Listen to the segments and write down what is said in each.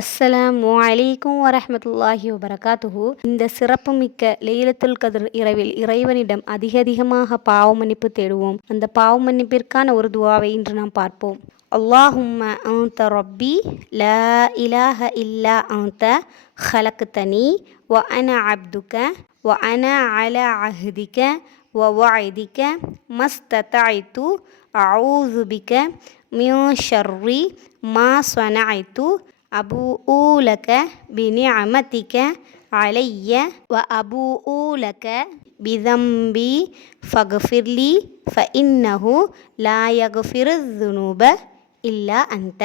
அஸ்ஸலாமு அலைக்கும் வரஹ்மத்துல்லாஹி வபரகாத்துஹு. இந்த சிறப்புமிக்க லைலத்துல் கத்ர் இரவில் இறைவனிடம் அதிகமாக பாவ மன்னிப்பு தேடுவோம். அந்த பாவ மன்னிப்பிற்கான ஒரு துவாவை இன்று நாம் பார்ப்போம். அல்லாஹும்ம அன்த ரப்பி லா இலாஹ இல்லா அன்த ஹலக்தனி வ அன அப்துக வ அன அலா அஹ்திக வ வஅதிக மஸ்ததஅது அஊது பிக மின் ஷர்ரி மா ஸனஅது அபூஉலக பிநிஅமதிக அலைய வ அபூஉலக பிதம்பி ஃபக்ஃபிர்லி ஃபஇன்னஹு லா யக்ஃபிருத் ஸுனூப இல்லா அன்த.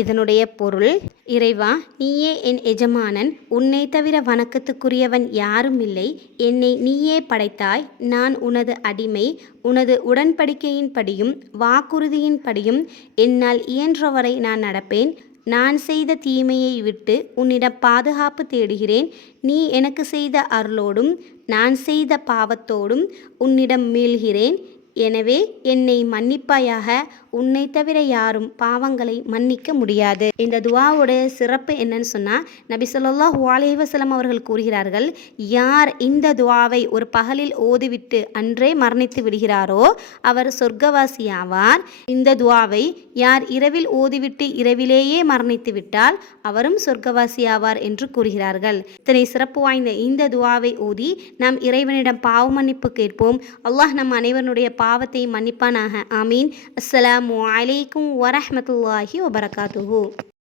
இதனுடைய பொருள்: இறைவா, நீயே என் எஜமானன், உன்னை தவிர வணக்கத்துக்குரியவன் யாரும் இல்லை. என்னை நீயே படைத்தாய், நான் உனது அடிமை. உனது உடன்படிக்கையின்படியும் வாக்குறுதியின்படியும் என்னால் இயன்றவரை நான் நடப்பேன். நான் செய்த தீமையை விட்டு உன்னிடம் பாதுகாப்பு தேடுகிறேன். நீ எனக்கு செய்த அருளோடும் நான் செய்த பாவத்தோடும் உன்னிடம் மீள்கிறேன். எனவே என்னை மன்னிப்பாயாக. உன்னை தவிர யாரும் பாவங்களை மன்னிக்க முடியாது. இந்த துவாவுடைய சிறப்பு என்னன்னு சொன்னால், நபி ஸல்லல்லாஹு அலைஹி வஸல்லம் அவர்கள் கூறுகிறார்கள், யார் இந்த துவாவை ஒரு பகலில் ஓதிவிட்டு அன்றே மரணித்து விடுகிறாரோ அவர் சொர்க்கவாசி ஆவார். இந்த துவாவை யார் இரவில் ஓதிவிட்டு இரவிலேயே மரணித்து விட்டால் அவரும் சொர்க்கவாசி ஆவார் என்று கூறுகிறார்கள். இத்தனை சிறப்பு வாய்ந்த இந்த துவாவை ஓதி நாம் இறைவனிடம் பாவ மன்னிப்பு கேட்போம். அல்லாஹ் நம் அனைவருடைய பாவத்தை மன்னிப்பானாக. ஆமீன். அஸ்ஸலாமு அலைக்கும் வரஹ்மத்துல்லாஹி வபரகாத்துஹு.